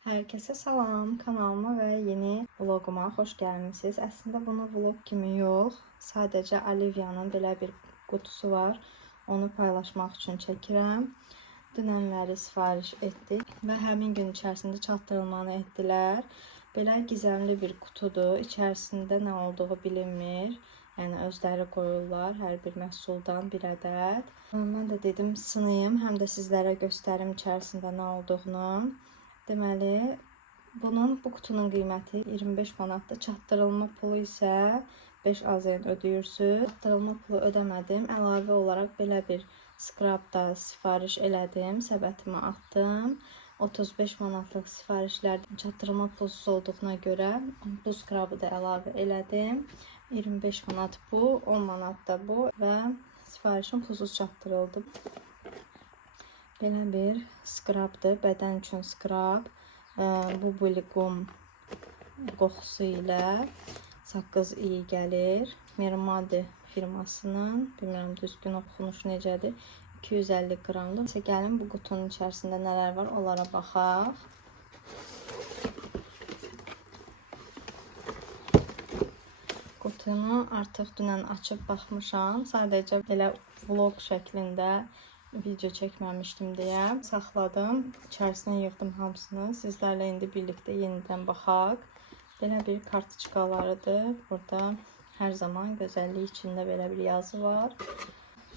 Herkese salam, kanalıma və yeni vloguma xoş gəlmisiniz. Əslində bunu vlog kimi yox, sadəcə Olivia'nın belə bir qutusu var. Onu paylaşmaq üçün çəkirəm. Dünənləri sifariş etdik və həmin gün içərisində çatdırılmanı etdilər. Belə gizemli bir qutudur. İçərisində nə olduğu bilinmir. Yəni özləri qoyurlar hər bir məhsuldan bir ədəd. Mən də dedim sınayım, həm də sizlərə göstərim içərisində nə olduğunu. Deməli, bu qutunun qiyməti 25 manatdır. Çatdırılma pulu isə 5 AZN ödəyirsiniz. Çatdırılma pulu ödəmədim. Əlavə olaraq belə bir skrab da sifariş elədim. Səbətimə atdım. 35 manatlıq sifarişlərdə çatdırılma pulsuz olduğuna görə bu skrabı da əlavə elədim. 25 manat bu, 10 manat da bu və sifarişim pulsuz çatdırıldı. Belə bir skrabdır, bədən üçün skrab. Bu buliqum qoxusu ilə saqqız iyi gəlir. Mermadi firmasının, bilmirəm düzgün oxunuş necədir, 250 qramdır. İşte gəlin bu qutunun içərisində nələr var, onlara baxaq. Qutunu artıq dünən açıb baxmışam. Sadəcə belə vlog şəklində video çəkməmişdim deyə saxladım. İçərisinə yığdım hamısını. Sizlərlə indi birlikdə yenidən baxaq. Belə bir kartçkalarıdır. Burada hər zaman gözəllik içində belə bir yazı var.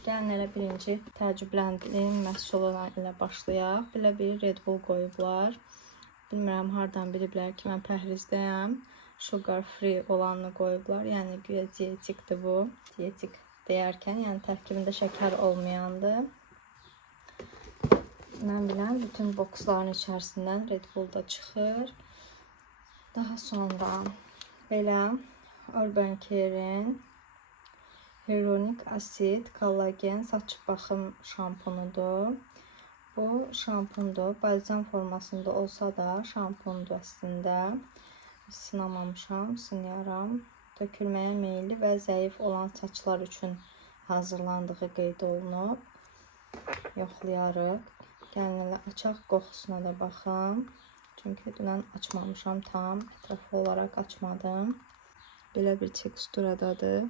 Gəlin elə birinci təəccübləndim məhsulu ilə başlayaq. Belə bir Red Bull qoyublar. Bilmirəm hardan biliblər ki, mən pəhrizdəyəm. Sugar free olanını qoyublar. Yəni güya dietikdir bu. Dietik deyərkən, yəni tərkibində şəkər olmayandır. Mən bilən bütün boksların içərisindən Red Bull da çıxır. Daha sonra belə Urban Care'in Hyaluronik asid, kollagen saç baxım şampunudur. Bu şampundur. Balzam formasında olsa da şampundur əslində. Sınamamışam, sınayaram. Tökülməyə meyilli və zəif olan saçlar üçün hazırlandığı qeyd olunub. Yoxlayarıq. Gəlin elə açaq, qoxusuna da baxım. Çünki dünən açmamışam tam. Ətraflı olaraq açmadım. Belə bir teksturadadır.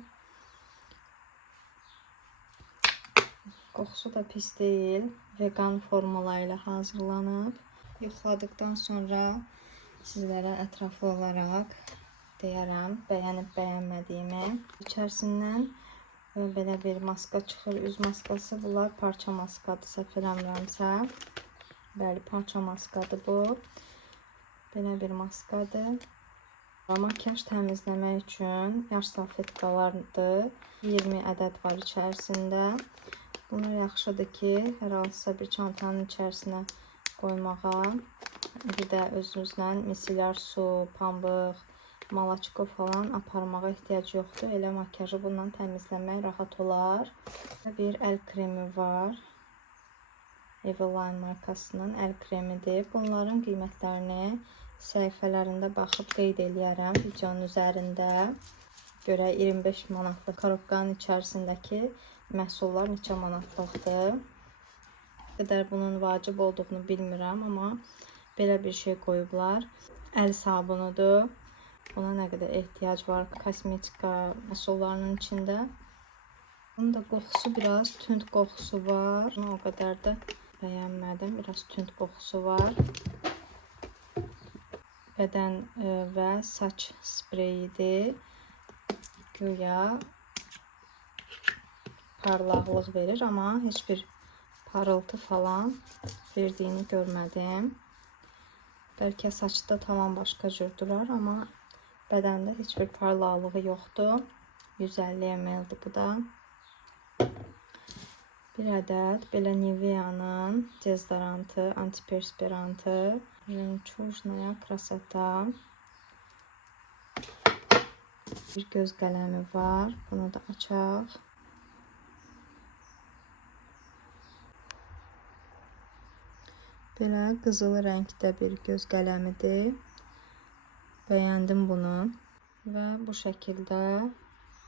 Qoxusu da pis deyil. Vegan formula ilə hazırlanıb. Yoxladıqdan sonra sizlərə ətraflı olaraq deyərəm, bəyənib bəyənmədiyimi. İçərisindən belə bir maska çıxır, üz maskası. Bunlar parça maskadır, səhv eləmirəmsə. Bəli, parça maskadır bu. Belə bir maskadır. Makyaj təmizləmək üçün yaş salfetkalardır. 20 ədəd var içərisində. Bunlar yaxşıdır ki, hər hansısa bir çantanın içərisinə qoymağa. Bir də özünüzlə misillər su, pambıq, malaçko falan aparmağa ehtiyac yoxdur. Elə makyajı bundan təmizləmək rahat olar. Bir əl kremi var. Eveline markasının əl kremidir. Bunların qiymətlərini səhifələrində baxıb qeyd eləyərəm videonun üzərində. Görək 25 manatlıq korobkanın içərisindəki məhsullar neçə manatlıqdır. Ne qədər bunun vacib olduğunu bilmirəm, amma belə bir şey qoyublar. Əl sabunudur. Buna nə qədər ehtiyac var kosmetika məhsullarının içində. Bunun da qoxusu biraz tünd qoxusu var. Bunu o qədər də bəyənmədim. Biraz tünd qoxusu var. Bədən və saç spreyidir. Güya parlaqlıq verir, amma heç bir parıltı falan verdiyini görmədim. Bəlkə saçda tamam başqa cür durar, amma bədəndə heç bir parlaqlığı yoxdur. 150 ml-dir bu da. Bir ədəd belə Nivea'nın dezodorantı, antiperspirantı. Jemчужная krasota. Bir göz qələmi var. Bunu da açaq. Belə qızıl rəngdə bir göz qələmidir. Bəyəndim bunu. Və bu şəkildə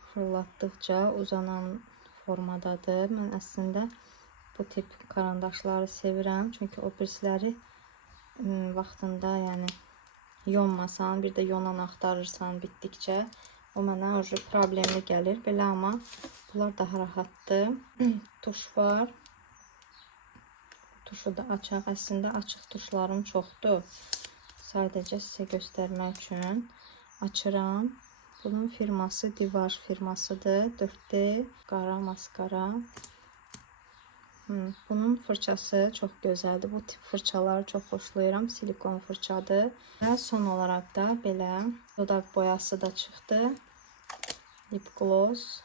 fırlatdıqca uzanan formadadır. Mən əslində bu tip karandaşları sevirəm. Çünki o birisləri vaxtında, yəni yonmasan, bir də yonan axtarırsan bitdikcə, o mənə problemli gəlir. Belə amma bunlar daha rahatdır. Tuş var. Tuşu da açaq. Əslində açıq tuşlarım çoxdur. Sadəcə sizə göstərmək üçün açıram. Bunun firması Divaj firmasıdır. 4D qara maskara. Bunun fırçası çox gözəldir. Bu tip fırçaları çox xoşlayıram. Silikon fırçadır. Və son olaraq da belə dodaq boyası da çıxdı. Lip gloss.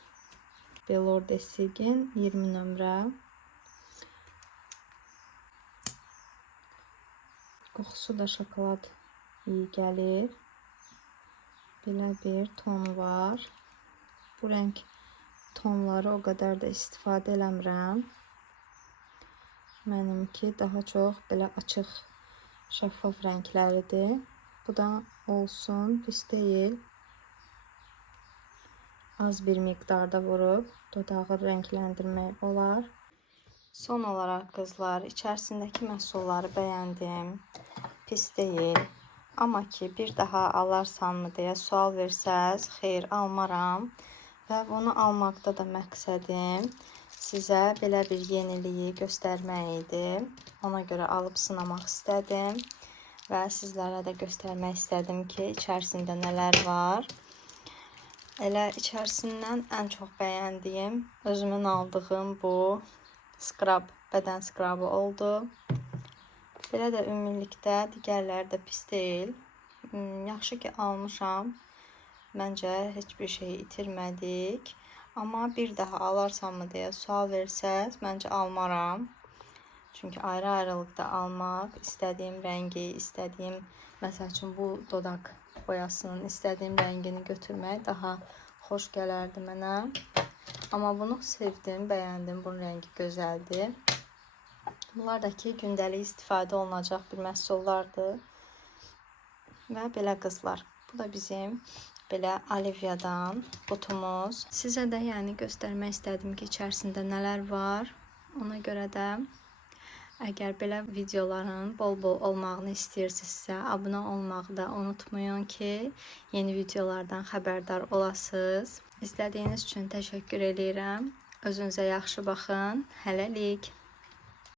Belor Design 20 nömrə. Qoxusu da şokolad iyi gəlir. Belə bir ton var. Bu rəng tonları o qədər də istifadə eləmirəm. Mənimki daha çox belə açıq, şəffaf rəngləridir. Bu da olsun, pis deyil. Az bir miqdarda vurub dodağı rəngləndirmək olar. Son olaraq qızlar, içərisindəki məhsulları bəyəndim. Pis deyil. Amma ki, bir daha alarsanmı deyə sual versəz, xeyr, almaram. Və bunu almaqda da məqsədim sizə belə bir yeniliyi göstərmək idi. Ona görə alıb sınamaq istədim. Və sizlərə də göstərmək istədim ki, içərisində nələr var. Elə içərisindən ən çox bəyəndiyim, özümün aldığım bu skrab, bədən skrabı oldu. Belə də ümumilikdə digərləri də pis deyil. Yaxşı ki almışam. Məncə heç bir şey itirmədik. Amma bir daha alarsanmı deyə sual versəz, məncə almaram. Çünki ayrı-ayrılıqda almaq, istədiyim rəngi, istədiyim, məsəl üçün bu dodaq boyasının istədiyim rəngini götürmək daha xoş gələrdi mənə. Amma bunu sevdim, bəyəndim. Bunun rəngi gözəldir. Bunlar da ki, gündəlik istifadə olunacaq bir məhsullardır. Və belə qızlar. Bu da bizim belə Olivia'dan qutumuz. Sizə də yəni göstərmək istədim ki, içərisində nələr var. Ona görə də əgər belə videoların bol-bol olmağını istəyirsinizsə, abunə olmağı da unutmayın ki, yeni videolardan xəbərdar olasınız. İzlədiyiniz üçün təşəkkür edirəm. Özünüzə yaxşı baxın. Hələlik.